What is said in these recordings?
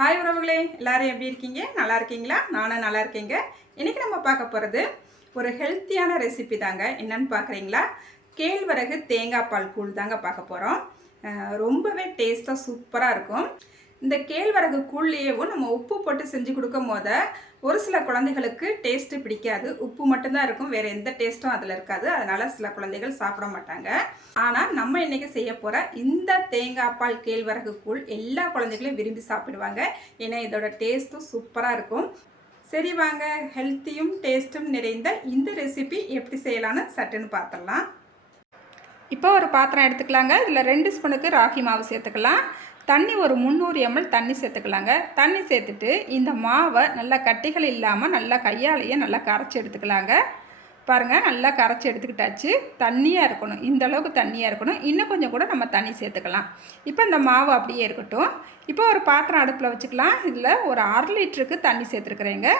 Hi உறவுகளே, எல்லாரும் எப்படி இருக்கீங்க? நல்லா இருக்கீங்களா? நானும் நல்லா இருக்கேங்க. இன்றைக்கி நம்ம பார்க்க போகிறது ஒரு ஹெல்த்தியான ரெசிபி தாங்க. என்னன்னு பார்க்குறீங்களா? கேழ்வரகு தேங்காய் பால் கூழ் தாங்க பார்க்க போகிறோம். ரொம்பவே டேஸ்ட்டாக சூப்பராக இருக்கும். இந்த கேழ்வரகு கூழ்லேயேவும் நம்ம உப்பு போட்டு செஞ்சு கொடுக்கும் போது ஒரு சில குழந்தைகளுக்கு டேஸ்ட்டு பிடிக்காது. உப்பு மட்டும்தான் இருக்கும், வேறு எந்த டேஸ்ட்டும் அதில் இருக்காது. அதனால் சில குழந்தைகள் சாப்பிட மாட்டாங்க. ஆனால் நம்ம இன்றைக்கி செய்ய போகிற இந்த தேங்காய் பால் கேழ்வரகு கூழ் எல்லா குழந்தைகளையும் விரும்பி சாப்பிடுவாங்க. ஏன்னா இதோட டேஸ்ட்டும் சூப்பராக இருக்கும். சரி வாங்க, ஹெல்த்தியும் டேஸ்ட்டும் நிறைந்த இந்த ரெசிபி எப்படி செய்யலான்னு சட்டுன்னு பார்த்துடலாம். இப்போ ஒரு பாத்திரம் எடுத்துக்கலாங்க. இதில் 2 ஸ்பூனுக்கு ராகி மாவு சேர்த்துக்கலாம். தண்ணி ஒரு 300 ml தண்ணி சேர்த்துக்கலாங்க. தண்ணி சேர்த்துட்டு இந்த மாவை நல்லா கட்டிகள் இல்லாமல் நல்லா கையாலேயே நல்லா கரைச்சி எடுத்துக்கலாங்க. பாருங்கள், நல்லா கரைச்சி எடுத்துக்கிட்டாச்சு. தண்ணியாக இருக்கணும், இந்த அளவுக்கு தண்ணியாக இருக்கணும். இன்னும் கொஞ்சம் கூட நம்ம தண்ணி சேர்த்துக்கலாம். இப்போ இந்த மாவு அப்படியே இருக்கட்டும். இப்போ ஒரு பாத்திரம் அடுப்பில் வச்சுக்கலாம். இதில் ஒரு 1/2 லிட்டருக்கு தண்ணி சேர்த்துருக்குறேங்க.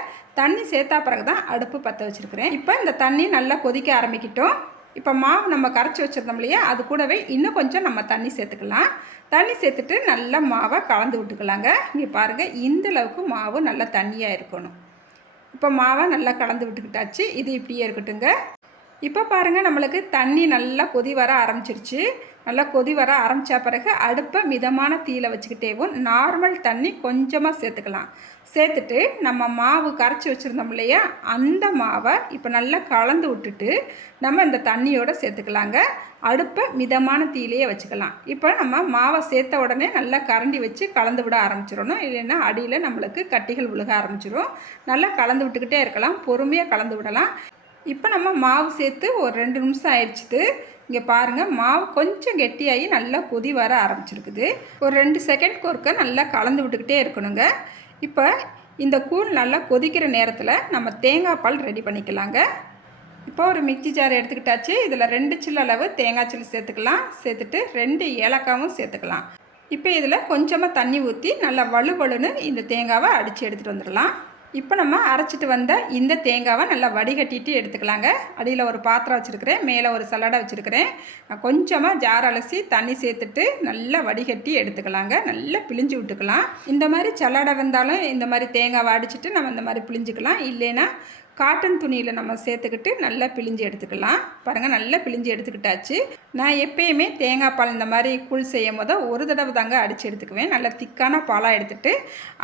தண்ணி சேர்த்தா பிறகு தான் அடுப்பு பற்ற வச்சுருக்கிறேன். இப்போ இந்த தண்ணி நல்லா கொதிக்க ஆரம்பிக்கட்டும். இப்போ மாவு நம்ம கரைச்சி வச்சுருந்தோம் இல்லையா, அது கூடவே இன்னும் கொஞ்சம் நம்ம தண்ணி சேர்த்துக்கலாம். தண்ணி சேர்த்துட்டு நல்லா மாவை கலந்து விட்டுக்கலாங்க. இங்கே பாருங்கள், இந்தளவுக்கு மாவு நல்லா தண்ணியாக இருக்கணும். இப்போ மாவை நல்லா கலந்து விட்டுக்கிட்டாச்சு. இது இப்படியே இருக்கட்டுங்க. இப்போ பாருங்கள், நம்மளுக்கு தண்ணி நல்லா கொதி வர ஆரம்பிச்சிருச்சு. நல்லா கொதி வர ஆரம்பித்த பிறகு அடுப்பை மிதமான தீயில் வச்சுக்கிட்டேவும் நார்மல் தண்ணி கொஞ்சமாக சேர்த்துக்கலாம். சேர்த்துட்டு நம்ம மாவு கரைச்சி வச்சுருந்தோம் இல்லையா, அந்த மாவை இப்போ நல்லா கலந்து விட்டுட்டு நம்ம இந்த தண்ணியோடு சேர்த்துக்கலாங்க. அடுப்பை மிதமான தீயிலேயே வச்சுக்கலாம். இப்போ நம்ம மாவை சேர்த்த உடனே நல்லா கரண்டி வச்சு கலந்து விட ஆரம்பிச்சிடணும். இல்லைன்னா அடியில் நம்மளுக்கு கட்டிகள் விழுக ஆரம்பிச்சிடும். நல்லா கலந்து விட்டுக்கிட்டே இருக்கலாம், பொறுமையாக கலந்து விடலாம். இப்போ நம்ம மாவு சேர்த்து ஒரு 2 நிமிஷம் ஆயிடுச்சுது. இங்கே பாருங்கள், மாவு கொஞ்சம் கெட்டியாகி நல்லா கொதி வர ஆரம்பிச்சிருக்குது. ஒரு 2 செகண்ட் ஒருக்க நல்லா கலந்து விட்டுக்கிட்டே இருக்கணுங்க. இப்போ இந்த கூழ் நல்லா கொதிக்கிற நேரத்தில் நம்ம தேங்காய் பால் ரெடி பண்ணிக்கலாங்க. இப்போ ஒரு மிக்சி ஜார் எடுத்துக்கிட்டாச்சு. இதில் 2 சில்லு அளவு தேங்காய் சில்லு சேர்த்துக்கலாம். சேர்த்துட்டு 2 ஏலக்காவும் சேர்த்துக்கலாம். இப்போ இதில் கொஞ்சமாக தண்ணி ஊற்றி நல்லா வலுவலுன்னு இந்த தேங்காவை அடித்து எடுத்துகிட்டு வந்துடலாம். இப்போ நம்ம அரைச்சிட்டு வந்த இந்த தேங்காவை நல்லா வடிகட்டிட்டு எடுத்துக்கலாங்க. அடியில் ஒரு பாத்திரம் வச்சுருக்கிறேன், மேலே ஒரு சல்லடை வச்சுருக்கிறேன். கொஞ்சமாக ஜார் அலசி தண்ணி சேர்த்துட்டு நல்லா வடிகட்டி எடுத்துக்கலாங்க. நல்லா பிழிஞ்சு விட்டுக்கலாம். இந்த மாதிரி சல்லடை இருந்தாலும் இந்த மாதிரி தேங்காவை அடிச்சுட்டு நம்ம இந்த மாதிரி பிழிஞ்சிக்கலாம். இல்லைன்னா காட்டன் துணியில் நம்ம சேர்த்துக்கிட்டு நல்லா பிழிஞ்சு எடுத்துக்கலாம். பாருங்கள், நல்லா பிழிஞ்சு எடுத்துக்கிட்டாச்சு. நான் எப்பயுமே தேங்காய் பால் இந்த மாதிரி கூழ் செய்யும் போது ஒரு தடவை தாங்க அடித்து எடுத்துக்குவேன். நல்லா திக்கான பாலாக எடுத்துகிட்டு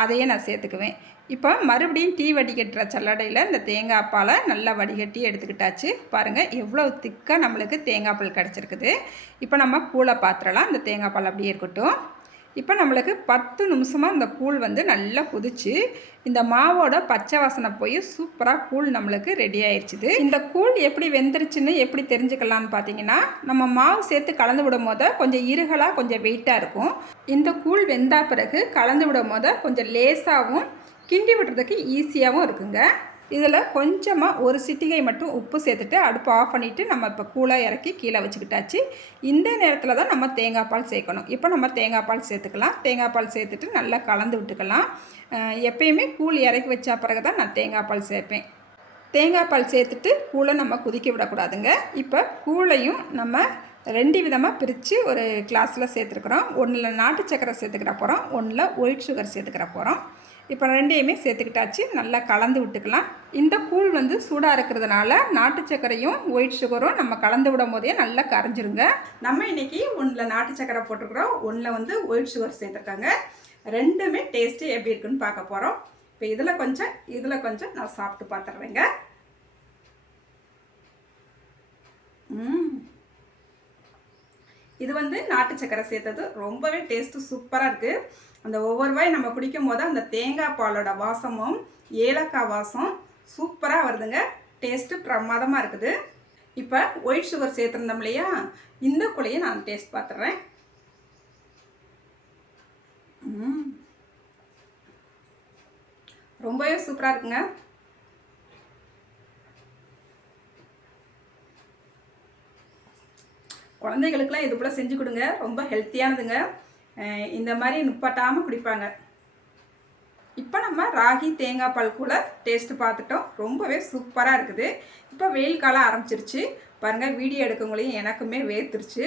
அதையே நான் சேர்த்துக்குவேன். இப்போ மறுபடியும் டீ வடிகட்டுற சல்லடையில் இந்த தேங்காய் பாலை நல்லா வடிகட்டி எடுத்துக்கிட்டாச்சு. பாருங்கள், எவ்வளோ திக்காக நம்மளுக்கு தேங்காய் பால் கிடச்சிருக்குது. இப்போ நம்ம கூழை பாத்திரலாம். இந்த தேங்காய் பால் அப்படியே இருக்கட்டும். இப்போ நம்மளுக்கு 10 நிமிஷமாக இந்த கூழ் நல்லா கொதிச்சு இந்த மாவோட பச்சை வாசனை போய் சூப்பராக கூழ் நம்மளுக்கு ரெடி ஆயிடுச்சுது. இந்த கூழ் எப்படி வெந்துருச்சுன்னு எப்படி தெரிஞ்சுக்கலான்னு பார்த்தீங்கன்னா, நம்ம மாவு சேர்த்து கலந்து விடும் போது கொஞ்சம் இருகலாக கொஞ்சம் வெயிட்டாக இருக்கும். இந்த கூழ் வெந்தா பிறகு கலந்து விடும் போது கொஞ்சம் லேசாகவும் கிண்டி விடுறதுக்கு ஈஸியாகவும் இருக்குங்க. இதில் கொஞ்சமாக ஒரு சிட்டிகை மட்டும் உப்பு சேர்த்துட்டு அடுப்பு ஆஃப் பண்ணிவிட்டு நம்ம இப்போ கூழாக இறக்கி கீழே வச்சுக்கிட்டாச்சு. இந்த நேரத்தில் தான் நம்ம தேங்காய் பால் சேர்க்கணும். இப்போ நம்ம தேங்காய் பால் சேர்த்துக்கலாம். தேங்காய் பால் சேர்த்துட்டு நல்லா கலந்து விட்டுக்கலாம். எப்பயுமே கூழ் இறக்கி வச்ச பிறகு தான் நான் தேங்காய் பால் சேர்ப்பேன். தேங்காய் பால் சேர்த்துட்டு கூழை நம்ம கொதிக்க விடக்கூடாதுங்க. இப்போ கூழையும் நம்ம 2 விதமாக பிரித்து ஒரு கிளாஸில் சேர்த்துருக்குறோம். ஒன்றில் நாட்டு சக்கரை சேர்த்துக்கிற போகிறோம், ஒன்றில் ஒயிட் சுகர் சேர்த்துக்கிற போகிறோம். இப்போ 2யுமே சேர்த்துக்கிட்டாச்சு. நல்லா கலந்து விட்டுக்கலாம். இந்த கூழ் சூடாக இருக்கிறதுனால நாட்டு சக்கரையும் ஒயிட் சுகரும் நம்ம கலந்து விடும் போதே நல்லா கரைஞ்சிருங்க. நம்ம இன்றைக்கி ஒன்றில் நாட்டு சக்கரை போட்டிருக்கிறோம், ஒன்றில் ஒயிட் சுகர் சேர்த்துருக்காங்க. 2மே டேஸ்ட்டு எப்படி இருக்குன்னு பார்க்க போகிறோம். இப்போ இதில் கொஞ்சம் நான் சாப்பிட்டு பார்த்துட்றேங்க. இது நாட்டு சக்கரை சேர்த்தது ரொம்பவே டேஸ்ட்டு சூப்பராக இருக்குது. அந்த ஒவ்வொரு வாய் நம்ம குடிக்கும் போது அந்த தேங்காய் பாலோட வாசமும் ஏலக்காய் வாசம் சூப்பராக வருதுங்க. டேஸ்ட்டு பிரமாதமாக இருக்குது. இப்போ ஒயிட் சுகர் சேர்த்துருந்தோம் இல்லையா, இந்த கூழையை நான் டேஸ்ட் பார்த்துட்றேன். ரொம்பவே சூப்பராக இருக்குங்க. குழந்தைகளுக்கெல்லாம் இது போல் செஞ்சு கொடுங்க, ரொம்ப ஹெல்த்தியானதுங்க. இந்த மாதிரி நிப்பாட்டாமல் குடிப்பாங்க. இப்போ நம்ம ராகி தேங்காய் பால் கூட டேஸ்ட்டு பார்த்துட்டோம். ரொம்பவே சூப்பராக இருக்குது. இப்போ வெயில் காலம் ஆரம்பிச்சிருச்சு பாருங்கள். வீடியோ எடுக்கவங்களையும் எனக்குமே வேர்த்துருச்சு.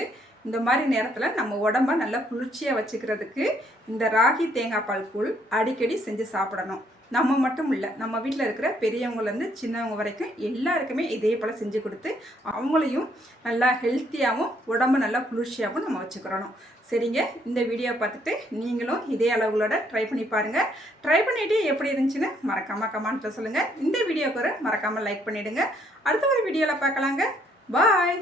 இந்த மாதிரி நேரத்தில் நம்ம உடம்ப நல்லா குளிர்ச்சியாக வச்சுக்கிறதுக்கு இந்த ராகி தேங்காய் பால் கூழ் அடிக்கடி செஞ்சு சாப்பிடணும். நம்ம மட்டும் இல்லை, நம்ம வீட்டில் இருக்கிற பெரியவங்கலேருந்து சின்னவங்க வரைக்கும் எல்லாருக்குமே இதே போல் செஞ்சு கொடுத்து அவங்களையும் நல்லா ஹெல்த்தியாகவும் உடம்பு நல்லா குளிர்ச்சியாகவும் நம்ம வச்சுக்கிறணும். சரிங்க, இந்த வீடியோ பார்த்துட்டு நீங்களும் இதே அளவுகளோட ட்ரை பண்ணி பாருங்கள். ட்ரை பண்ணிவிட்டு எப்படி இருந்துச்சுன்னு மறக்காமல் கமெண்ட்டில் சொல்லுங்கள். இந்த வீடியோக்கு மறக்காமல் லைக் பண்ணிவிடுங்க. அடுத்த ஒரு வீடியோவில் பார்க்கலாங்க. பாய்.